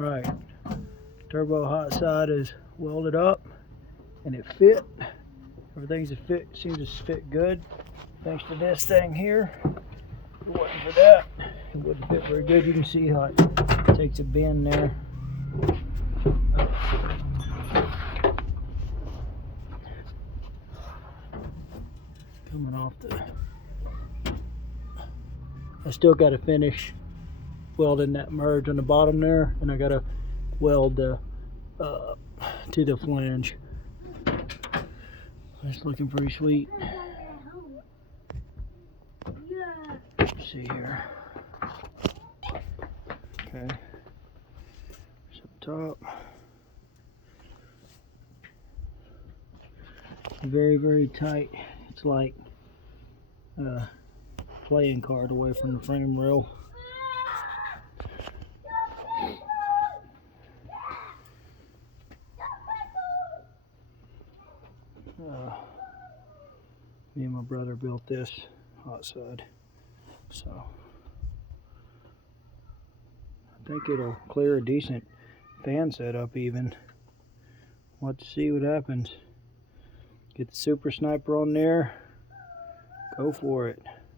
Alright, turbo hot side is welded up and it fit. Everything's seems to fit good. Thanks to this thing here. If it wasn't for that, it wouldn't fit very good. You can see how it takes a bend there. Coming off I still got to finish welding that merge on the bottom there, and I got to weld to the flange. It's looking pretty sweet. Let's see here. Okay. It's up top. Very, very tight. It's like a playing card away from the frame rail. Me and my brother built this hot side, so I think it'll clear a decent fan setup even. We'll have to see what happens. Get the Super Sniper on there, go for it.